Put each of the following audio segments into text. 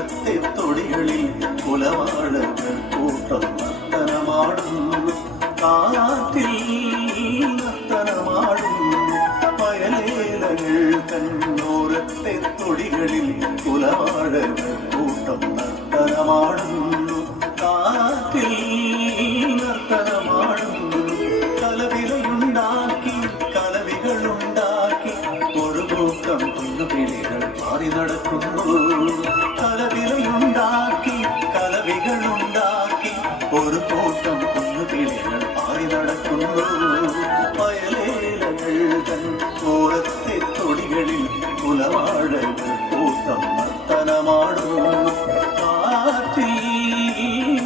ഓരത്തെ തൊടികളിൽ കുലവാഴകൾ കൂട്ടം നർത്തനമാടുന്നു. കാറ്റിൽ നർത്തനമാടുന്നു. വയലേലകൾ തന്നോരത്തെ തൊടികളിൽ കുലവാഴകൾ കൂട്ടം നർത്തനമാടുന്നു. കാറ്റിൽ നർത്തനമാടുന്നു. കലവിലയുണ്ടാക്കി കലവികളുണ്ടാക്കി ഒരു കൂട്ടം കുഞ്ഞുകിളികൾ മാറി നടക്കുന്നു. കലവിലയുണ്ടാക്കി കലവികളുണ്ടാക്കി ഒരു കൂട്ടം കുഞ്ഞുകിളികൾ മാറി നടക്കുന്നു. വയലേലകൾ തൻ ഓരത്തെ തൊടികളിൽ കുലവാഴകൾ കൂട്ടം നർത്തനമാടുന്നു. കാറ്റിൽ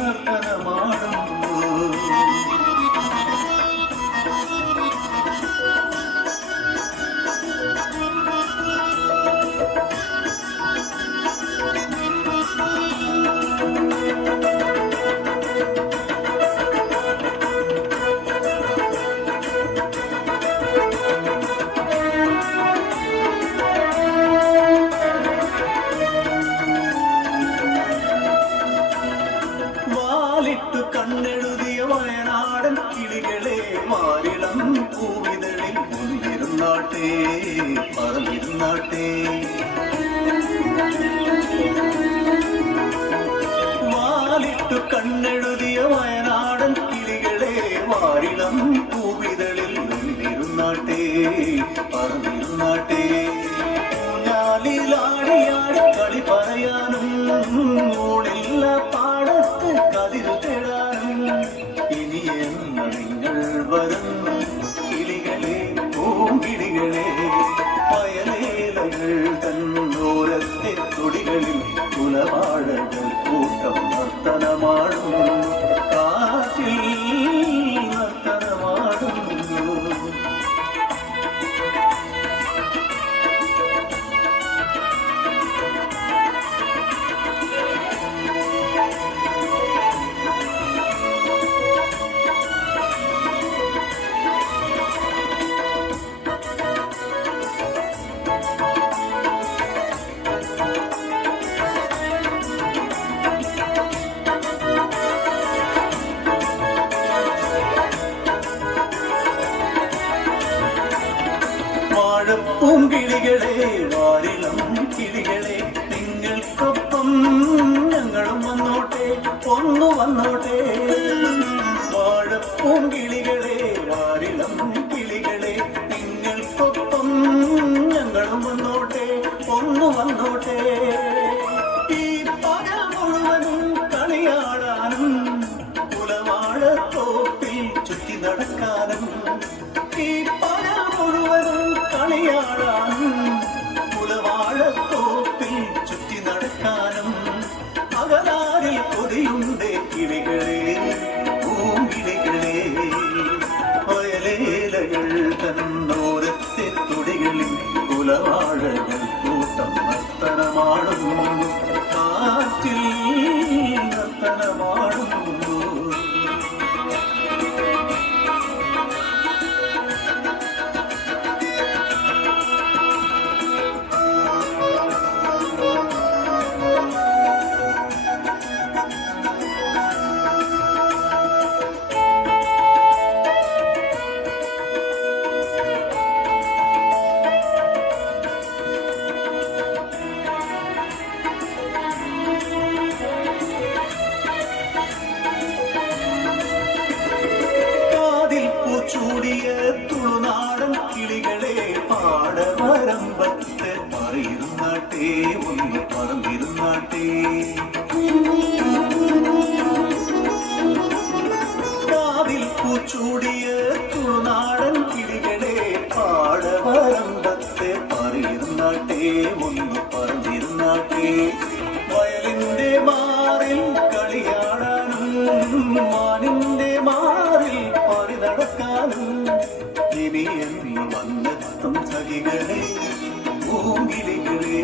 നർത്തനമാടുന്നു. കണ്ണെഴുതിയ വയനാടൻ കിളികളെ മാറിളം പൂവിതളിൽ ഒന്നിരുന്നാട്ടെ പറന്നിരുന്നാട്ടെ. വാലിട്ടു കണ്ണെഴുതിയ വയനാടൻ കിളികളെ മാറിളം പൂവിതളിൽ ഒന്നിരുന്നാട്ടെ പറന്നിരുന്നാട്ടെ. ഞാലിലാടിയാടി കളി പറയാനും ഊണില്ല പാടത്ത് കതിരു തേടാനും ഇനി എന്നറിങ്ങൾ വരും കിളികളെ പൂങ്കിളികളെ. വയലേലകൾ തന്നോരത്തെ തൊടികളിൽ കുലവാഴകൾ കൂട്ടം നർത്തനമാടുന്നു. കാറ്റിൽ നർത്തനമാടുന്നു. പൂങ്കിളികളെ വാരിളം കിളികളെ നിങ്ങൾക്കൊപ്പം ഞങ്ങളും വന്നോട്ടെ ഒന്നു വന്നോട്ടെ. വാഴപ്പൂങ്കിളികളെ വാരിളം കിളികളെ നിങ്ങൾക്കൊപ്പം ഞങ്ങളും വന്നോട്ടെ ഒന്നു വന്നോട്ടെ. ഈ പക മുഴുവനും കളിയാടാനും കുലവാഴത്തോപ്പിൽ ചുറ്റി നടക്കാനും. ഈ പക മുഴുവനും കളിയാടാനും കുലവാഴത്തോപ്പിൽ ചുറ്റി നടക്കാനും. അകലാരിൽ കൊതിയുണ്ടേ കിളികളെ പൂങ്കിളികളെ. വയലേലകൾ തന്നോരത്തെ തൊടികളിൽ കുലവാഴകൾ കൂട്ടം നർത്തനമാടുന്നു. കാറ്റിൽ നർത്തനമാടുന്നു. ചൂടിയ തുളുനാടൻ കിളികളെ പാടവരമ്പത്ത് പറയുന്നാട്ടെ ഒന്ന് പറന്നിരുന്നാട്ടെ. കാതിൽ പൂച്ചൂടിയ തുളുനാടൻ കിളികളെ പാടവരമ്പത്ത് പറയുന്നാട്ടെ ഒന്ന് പറന്നിരുന്നാട്ടെ. വയലിന്റെ മാറിൽ കളിയാടാനും മാനിന്റെ മാറിൽ പറി നടക്കാനും ഇനി എന്ന് വന്നെത്തും സഖികളെ പൂങ്കിളികളെ.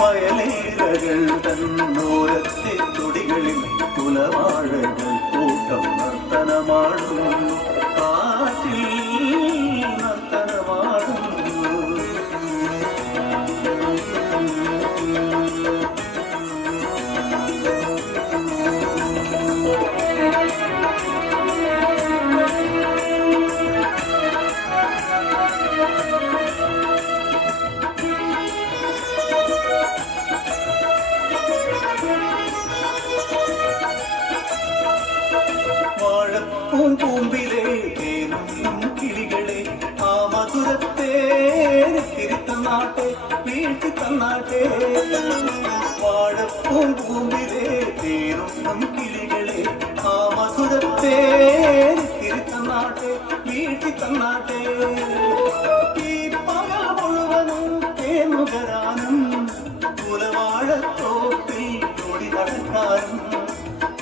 വയലേലകൾ തന്നോരത്തെ തൊടികളിൽ കുലവാഴകൾ കൂട്ടം നർത്തനമാടുന്നു. കാറ്റിൽ നർത്തനമാടുന്നു. പൂമ്പിലെ തേനും കിളികളെ ആ മധുരത്തെ തിരുത്തന്നാട്ടെ വീഴ്ത്തി തന്നാട്ടെ പൂമ്പിലെ തേനും കിളികളെ ആ മധുരത്തെ തിരുത്തന്നാട്ടെ വീഴ്ത്തി തന്നാട്ടെ ഈ പകൽ മുഴുവനും തേനുകരാനും കുലവാഴത്തോട്ടിൽ ഓടി നടക്കാനും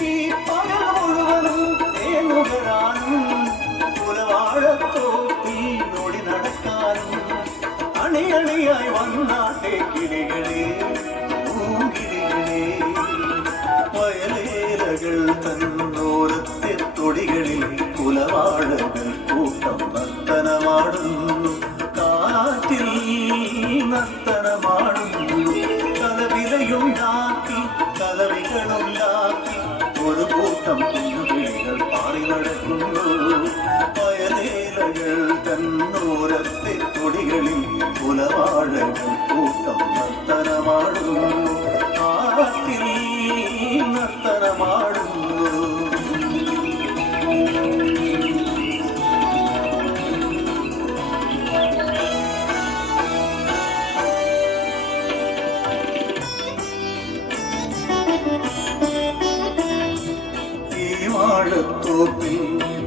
ഈ പകൽ മുഴുവനും തേനുകരാനും കുലവാഴത്തോട്ടിൽ ഓടി നടക്കാനും അണിയണിയായി വന്നാട്ടെ കിളികളെ പൂങ്കിളികളെ വയലേലകൾ തന്നോരത്തെ തൊടികളിൽ കുലവാഴകൾ കൂട്ടം നർത്തനമാടുന്നു കാറ്റിൽ നർത്തനമാടുന്നു കലവിലയുണ്ടാക്കി കലവികളുണ്ടാക്കി ഒരു കൂട്ടം കുഞ്ഞുകിളികൾ പാടി നടക്കുന്നു വയലേലകൾ തന്നോരത്തെ തൊടികളിൽ കുലവാഴകൾ കൂട്ടം നർത്തനമാടുന്നു കാറ്റിൽ നർത്തനമാടുന്നു വാഴത്തോപ്പിൽ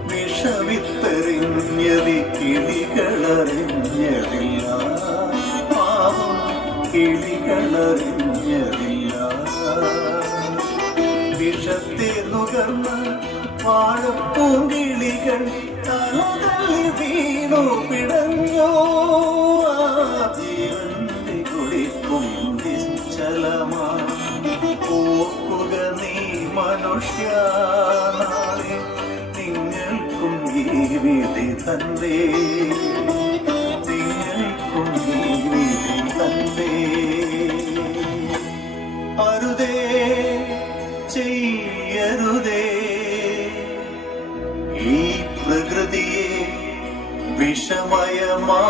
വിഷവിത്തെറിഞ്ഞതി കിളികളറിഞ്ഞതില്ല പാവം കിളികളറിഞ്ഞതില്ല വിഷത്തെ നുകർന്ന് വാഴപ്പൂങ്കിളികൾ തലതല്ലി വീണു പിടഞ്ഞോ ജീവന്റെ കുളിപ്പും നിശ്ചലമാ ഓർക്കുക നീ മനുഷ്യ നാളെ നിങ്ങൾക്കും ഈ വിധി തന്നേ നിങ്ങൾക്കും ഈ വിധി തന്നേ അരുതേ ചെയ്യരുതേ ഈ പ്രകൃതിയെ വിഷമയമാ